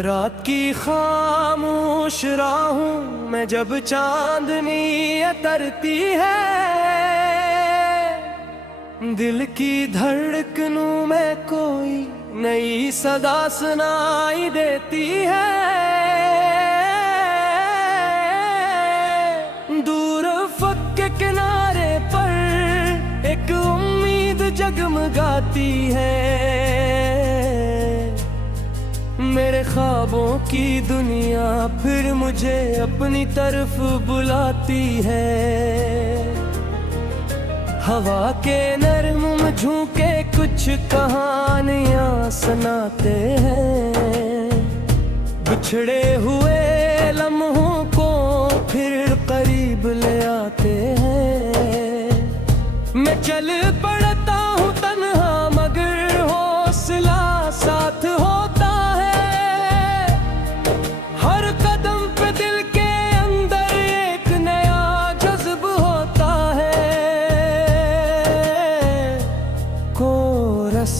रात की खामोश राहों में जब चांदनी उतरती है, दिल की धड़कनों में कोई नई सदा सुनाई देती है। दूर अफ़क़ के किनारे पर एक उम्मीद जगमगाती है, मेरे ख्वाबों की दुनिया फिर मुझे अपनी तरफ बुलाती है। हवा के नरम में झोंके कुछ कहानियां सुनाते हैं, बिछड़े हुए लम्हों को फिर करीब ले आते हैं। मैं चल पड़ता हूँ तन्हा मगर हौसला साथ होता है। हर कदम पे दिल के अंदर एक नया जज्ब होता है। कोरस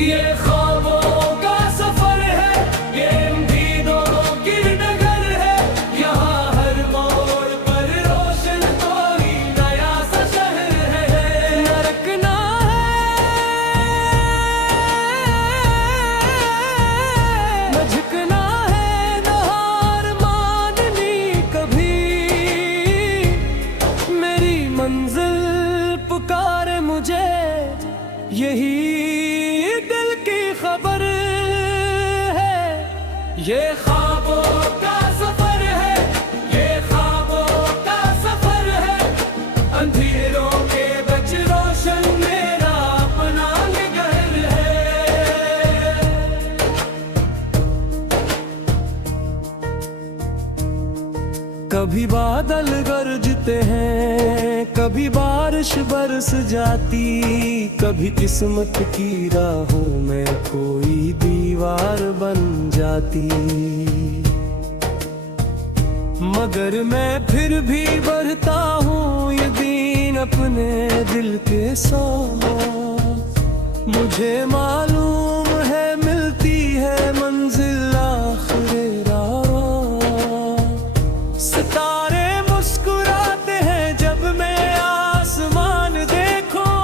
ये ख्वाबों का सफर है, ये उम्मीदों की डगर है। यहाँ हर मोड़ पर रोशन कोई नया सा शहर है। न रखना है, न झुकना है, न हार माननी कभी। मेरी मंजिल पुकारे मुझे, यही दिल की खबर है। ये ख्वाबों का सफर है, ये ख्वाबों का सफर है। अंधेरों के बच रोशन मेरा अपना घर है। कभी बादल गरजते हैं, कभी बारिश बरस जाती, कभी किस्मत की राहों में कोई दीवार बन जाती। मगर मैं फिर भी बढ़ता हूँ ये दिन अपने दिल के साथ। मुझे मालूम है मिलती है मंजिल आखिरे राह। सितारे मुस्कुराते हैं जब मैं आसमान देखूं,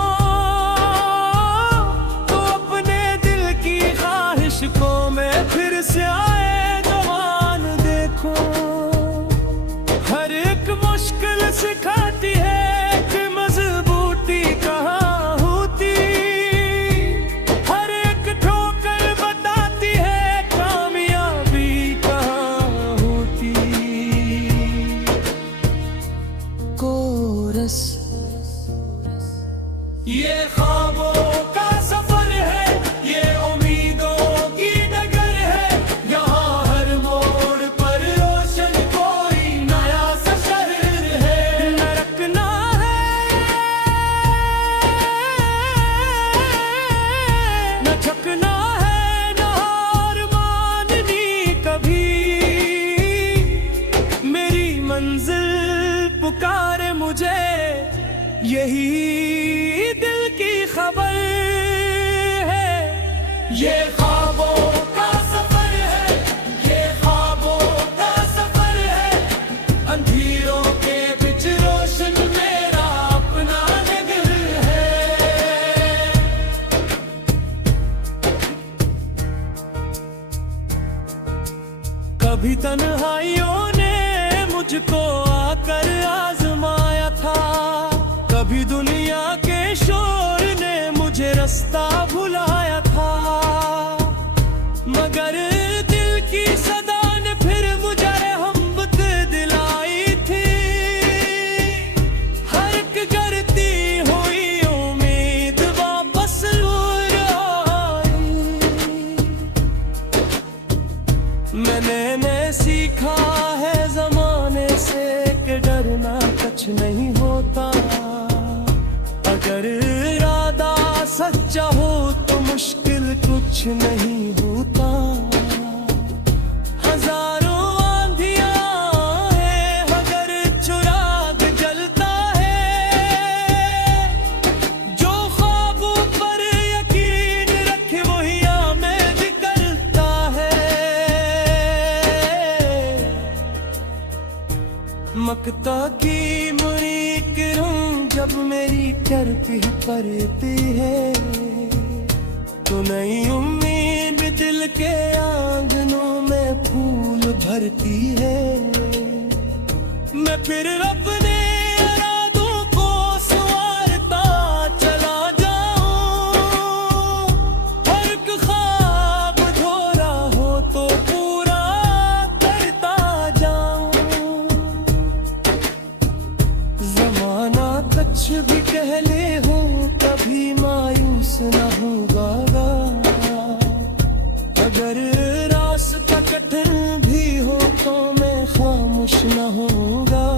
तो अपने दिल की ख्वाहिश को मैं फिर से आए जवान देखूं। हर एक मुश्किल सिखाती है कि मजबूती कहाँ होती। हर एक ठोकर बताती है कामयाबी कहाँ होती। कोरस ये ख्वाबों का सफर है, ये उम्मीदों की डगर है। यहाँ हर मोड़ पर रोशन कोई नया सा शहर है। न रखना है, न झुकना है, न हार माननी कभी। मेरी मंजिल पुकारे मुझे, यही दिल की खबर है। ये ख्वाबों का सफर है, ये ख्वाबों का सफर है। अंधेरों के बीच रोशन मेरा अपना घर है। कभी तन्हाइयों ने मुझको आकर आजमाया था, कभी दुनिया के शोर ने मुझे रास्ता भुलाया था। मगर दिल की सदा ने फिर मुझे रहमत दिलाई थी। हर एक करती हुई उम्मीद वापस लौट आई। मैंने सीखा है जमाने से कि डरना कुछ नहीं होता। अगर इरादा सच्चा हो तो मुश्किल कुछ नहीं होता। हजारों आंधियां हैं मगर चिराग जलता है। जो ख्वाबों पर यकीन रखे वही आमेज करता चमकता की मुरी किरण जब मेरी चरपी पड़ती है, तो नई उम्मीद दिल के आंगनों में फूल भरती है। मैं फिर अपने इरादों को संवारता चला जाऊं, हर एक ख्वाब अधूरा हो तो पूरा करता जाऊं। ज़माना कुछ भी कह ले हो, कभी मायूस न होगा। अगर रास्ता कठिन भी हो तो मैं खामोश न होऊंगा।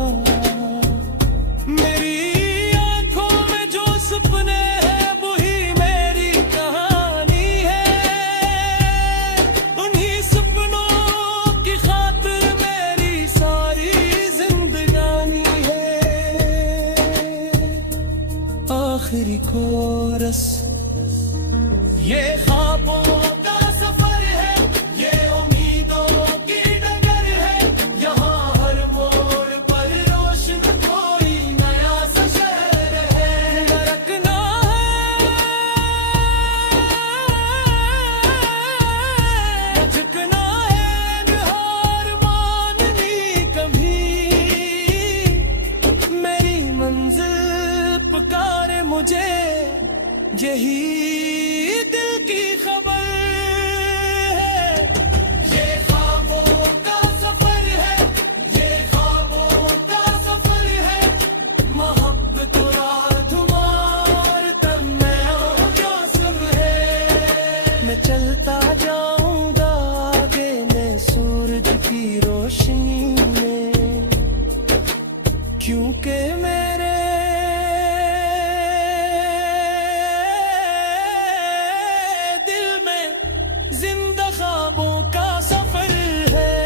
मेरी आंखों में जो सपने हैं वही मेरी कहानी है, उन्हीं सपनों की खातिर मेरी सारी जिंदगानी है। आखिरी कोरस ये ख्वाबों का सफर है, ये उम्मीदों की डगर है, यहाँ हर मोड़ पर रोशन कोई नया सा शहर है। धड़कना है, झुकना है, हार माननी कभी। मेरी मंजिल पुकारे मुझे, यही दिल की खबर है। ये ख्वाबों का सफर है, ये ख्वाबों का सफर है, मोहब्बत रात मार तब मैं क्या सब है। मैं चलता जाऊंगा आगे में सूरज की रोशनी में, क्योंकि मेरे जिंदा ख्वाबों का सफर है।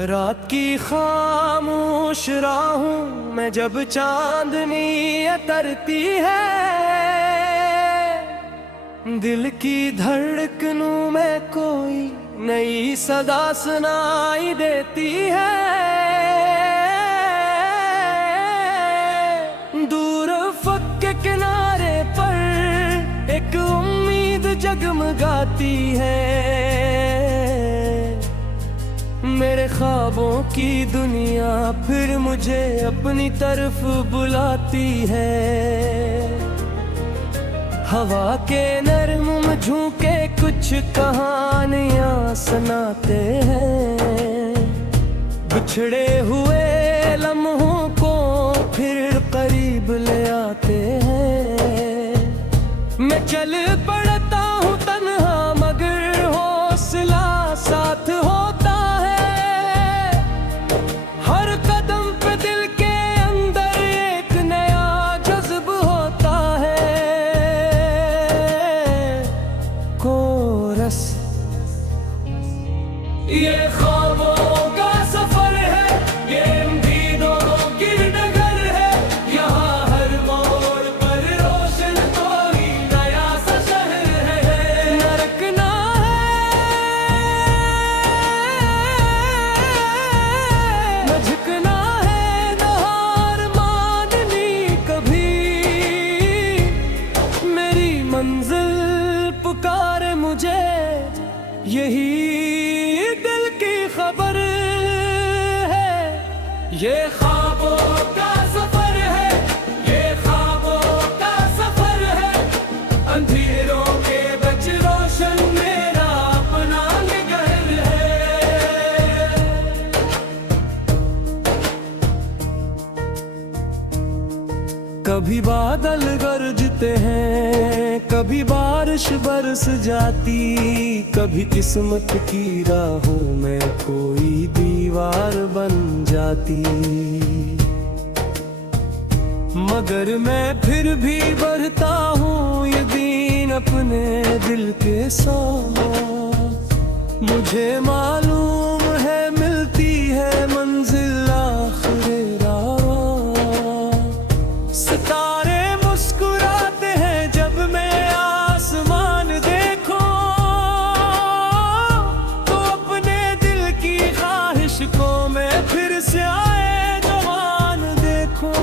रात की खामोश राहों में जब चांदनी उतरती है, दिल की धड़कनों में कोई नई सदा सुनाई देती है। दूर अफ़क़ के किनारे पर एक उम्मीद जगमगाती है, मेरे ख्वाबों की दुनिया फिर मुझे अपनी तरफ बुलाती है। हवा के नरम झोंके कुछ कहानियां सुनाते हैं, बिछड़े हुए लम्हों को फिर करीब ले आते हैं। मैं चल पड़ता हूँ तन्हा मगर हौसला साथ होता है। हर कदम पे दिल के अंदर एक नया जज्ब होता है। कोरस ये ख्वाबों का सफर है, ये उम्मीदों की डगर है, यहाँ हर मोड़ पर रोशन कोई नया सा शहर है। धड़कना है, झुकना है, हार माननी कभी। मेरी मंजिल पुकारे मुझे, यही दिल की खबर है। ये ख्वाबों का सफर है, ये ख्वाबों का सफर है, अंधेरों के बच रोशन मेरा अपना घर है। कभी बादल गरजते हैं, कभी बारिश बरस जाती, कभी किस्मत की राहों में कोई दीवार बन जाती। मगर मैं फिर भी बढ़ता हूँ ये दीन अपने दिल के साथ। मुझे मालूम है मिलती है मंजिल आखिरे राह। सितारे मुस्कुराते हैं जब मैं आसमान देखो, तो अपने दिल की ख्वाहिश को मैं फिर से आए जवान देखो।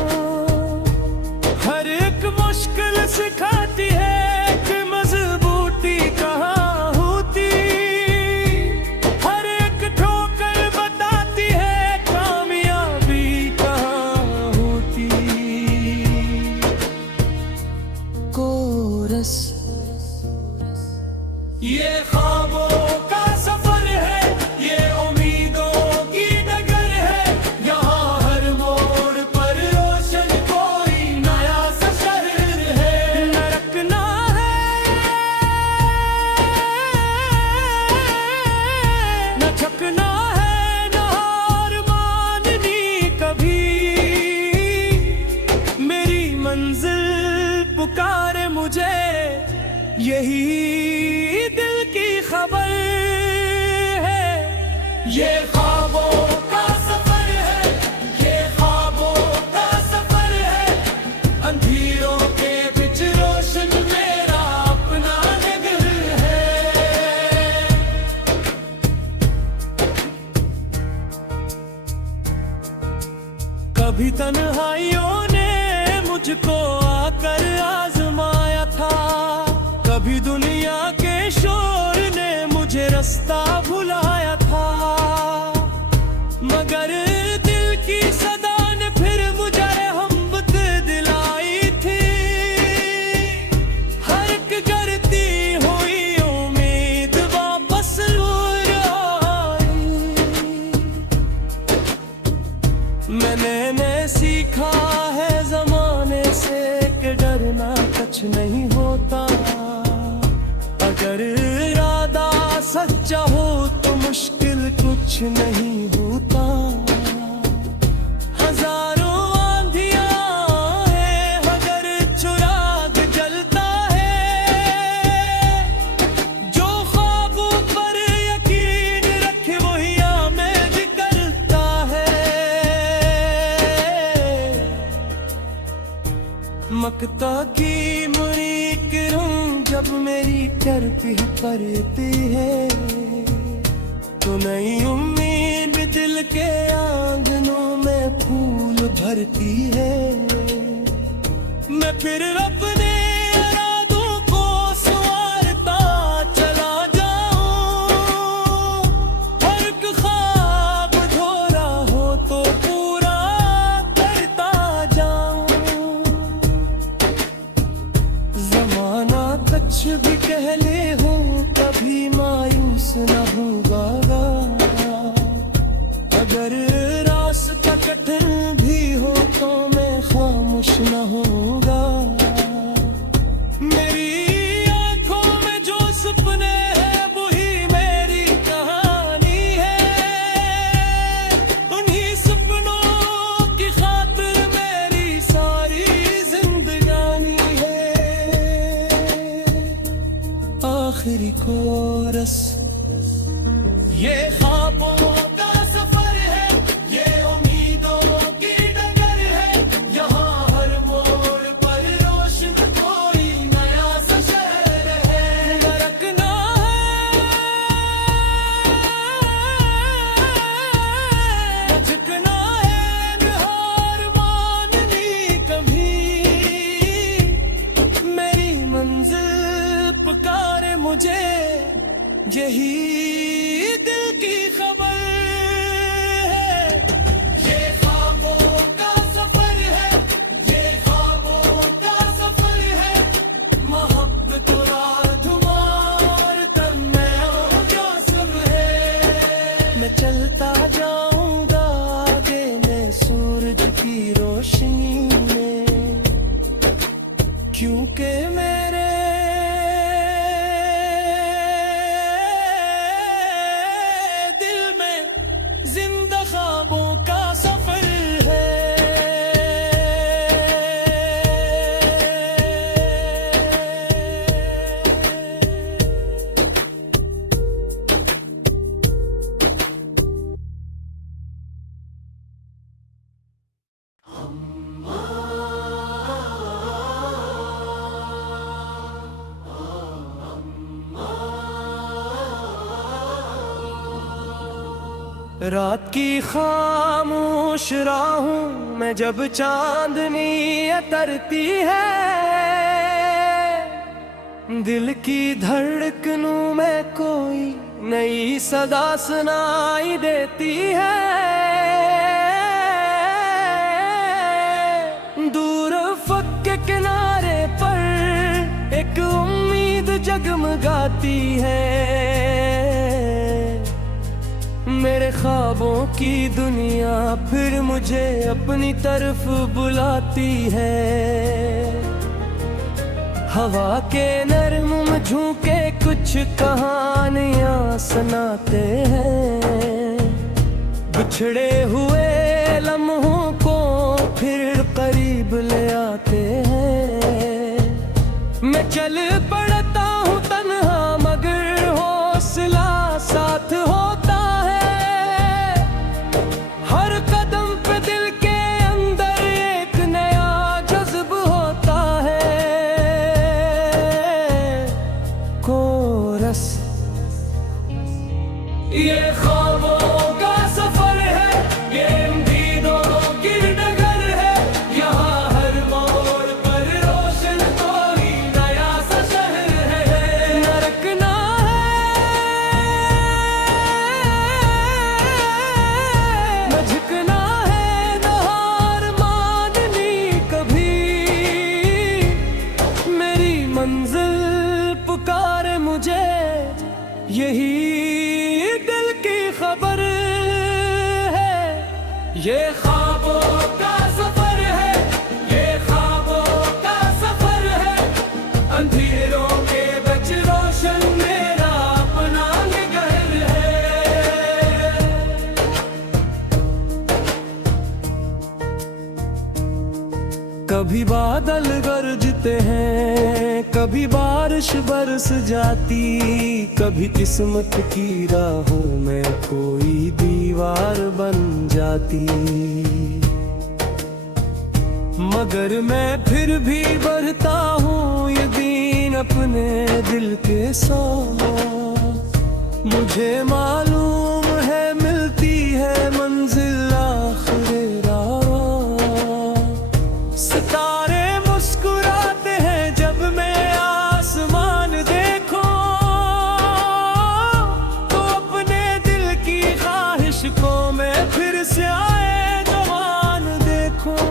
हर एक मुश्किल सिखाती है कि मजबूती कहाँ होती, हर एक ठोकर बताती है कामयाबी कहाँ होती। कोरस ये ख्वाबों का सफर है, ये उम्मीदों की डगर है। यहाँ हर मोड़ पर रोशन कोई नया सा शहर है। न रखना है, न झुकना है, न हार माननी कभी। मेरी मंजिल पुकारे मुझे, यही दिल की खबर है। ये ख्वाबों का सफर है, ये ख्वाबों का सफर है। अंधेरों के बीच रोशन मेरा अपना घर है। कभी तन्हाइयों ने मुझको आकर आजमाया था, कभी दुनिया के शोर ने मुझे रास्ता भुलाया था। मगर दिल की सदा ने फिर मुझे रहमत दिलाई थी। हर एक करती हुई उम्मीद वापस लौट आई। मैंने सीखा है जमाने से कि डरना कुछ नहीं होता। अगर इरादा सच्चा हो तो मुश्किल कुछ नहीं होता। हजारों आंधियां हैं मगर चिराग जलता है। जो ख्वाबों पर यकीन रखे वही आमेज करता है। मक्ता की मुरी किरण जब मेरी चरपी करती है, तो नई उम्मीद दिल के आंगनों में फूल भरती है। मैं फिर अपने इरादों को संवारता चला जाऊं। हर एक ख्वाब अधूरा हो तो पूरा करता जाऊं। जमाना कुछ भी कह ले हो कभी मायूस न होगा। अगर रास्ता कठिन भी हो तो मैं खामोश न होगा। मेरी आंखों में जो सपने हैं वही मेरी कहानी है। उन्हीं सपनों की खातिर मेरी सारी जिंदगानी है। आखिरी कोरस ये ख्वाबों का सफर है, ये उम्मीदों की डगर है। यहाँ हर मोड़ पर रोशन कोई नया सा शहर है। न रखना है, न झुकना है, न हार माननी कभी। मेरी मंजिल पुकारे मुझे, यही दिल की खबर है। ये ख्वाबों का सफर है, ये ख्वाबों का सफर है। मोहब्बत और तुम्हार तब मैं जो सब है। मैं चलता जाऊंगा आगे में सूरज की रोशनी में, क्योंकि मेरे ख्वाबों का सफर है। रात की खामोश राहों में जब चांदनी उतरती है, दिल की धड़कनों में कोई नई सदा सुनाई देती है। दूर अफ़क़ के किनारे पर एक उम्मीद जगमगाती है, मेरे ख्वाबों की दुनिया फिर मुझे अपनी तरफ बुलाती है। हवा के नरम झोंके कुछ कहानियां सुनाते हैं, बिछड़े हुए लम्हों को फिर करीब ले आते हैं। मैं चल पड़ता हूँ तन्हा मगर हौसला साथ होता है। हर कदम पे दिल के अंदर एक नया जज्ब होता है। कोरस ये ख्वाबों का सफर है, ये उम्मीदों की डगर है। यहाँ हर मोड़ पर रोशन कोई नया सा शहर है। न रखना है, न झुकना है, न हार माननी कभी। मेरी मंजिल पुकारे मुझे, यही दिल की खबर है। ये ख्वाबों का सफर है, ये ख्वाबों का सफर है। अंधेरों के बीच रोशन मेरा अपना घर है। कभी बादल गरजते हैं, कभी बारिश बरस जाती, कभी किस्मत की राहों में कोई दीवार बन जाती। मगर मैं फिर भी बढ़ता हूँ यकीन अपने दिल के साथ। मुझे मालूम है मिलती है मंजिल आखिर राह। सितारे मुस्कुराते हैं जब मैं आसमान देखूं, तो अपने दिल की ख्वाहिश को मैं फिर से आए जवान देखूं।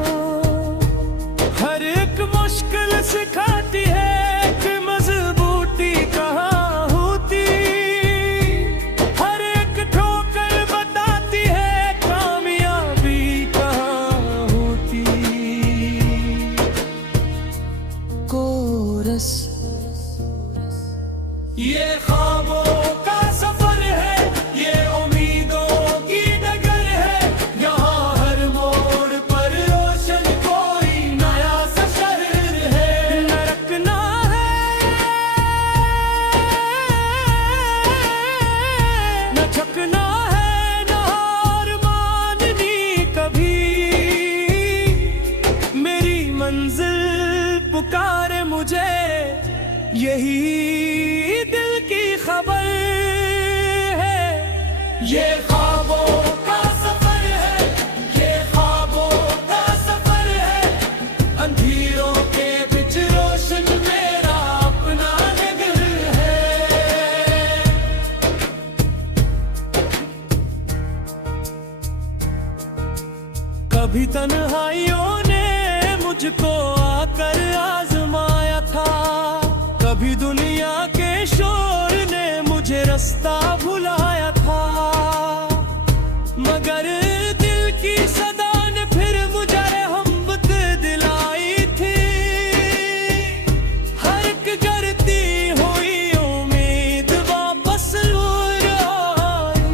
हर एक मुश्किल सिखाती है कि मजबूती कहाँ होती। हर एक ठोकर बताती है कामयाबी कहाँ होती। कोरस ये ख्वाबों का सफर है, ये उम्मीदों की डगर है। यहाँ हर मोड़ पर रोशन कोई नया सा शहर है। न रखना है, न झुकना है, न हार माननी कभी। मेरी मंजिल पुकारे मुझे, यही दिल की खबर है। ये ख्वाबों का सफर है, ये ख्वाबों का सफर है। अंधेरों के बीच रोशन मेरा अपना घर है। कभी तन्हाइयों ने मुझको आकर आजमाया था, कभी दुनिया के शोर ने मुझे रास्ता भुलाया था। मगर दिल की सदा ने फिर मुझे रहमत दिलाई थी। हर एक गिरती हुई उम्मीद वापस लौट आई।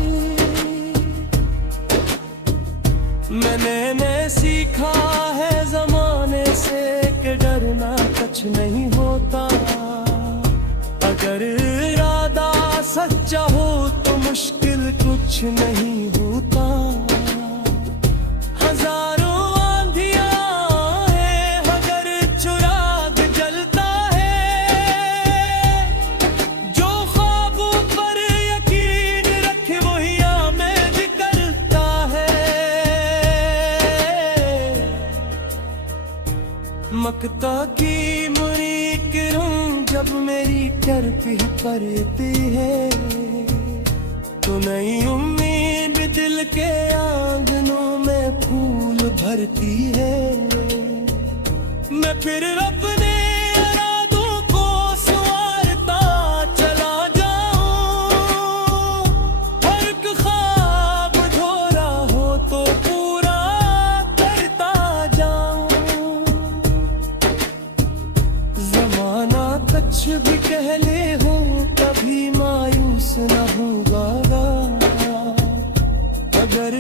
मैंने सीखा है जमाने से कि डरना कुछ नहीं होता। अगर इरादा सच्चा हो तो मुश्किल कुछ नहीं होता। हजारों आंधियां हैं मगर चिराग जलता है। जो ख्वाबों पर यकीन रखे वही आमेज करता मक्ता की मुरी किरण जब मेरी चरपी पड़ती है, तो नई उम्मीद दिल के आंगनों में फूल भरती है। मैं फिर अपने इरादों को संवारता चला जाऊं, हर एक ख्वाब अधूरा हो तो पूरा करता जाऊं। जमाना कुछ भी कह ले हो, कभी मायूस न होगा अगर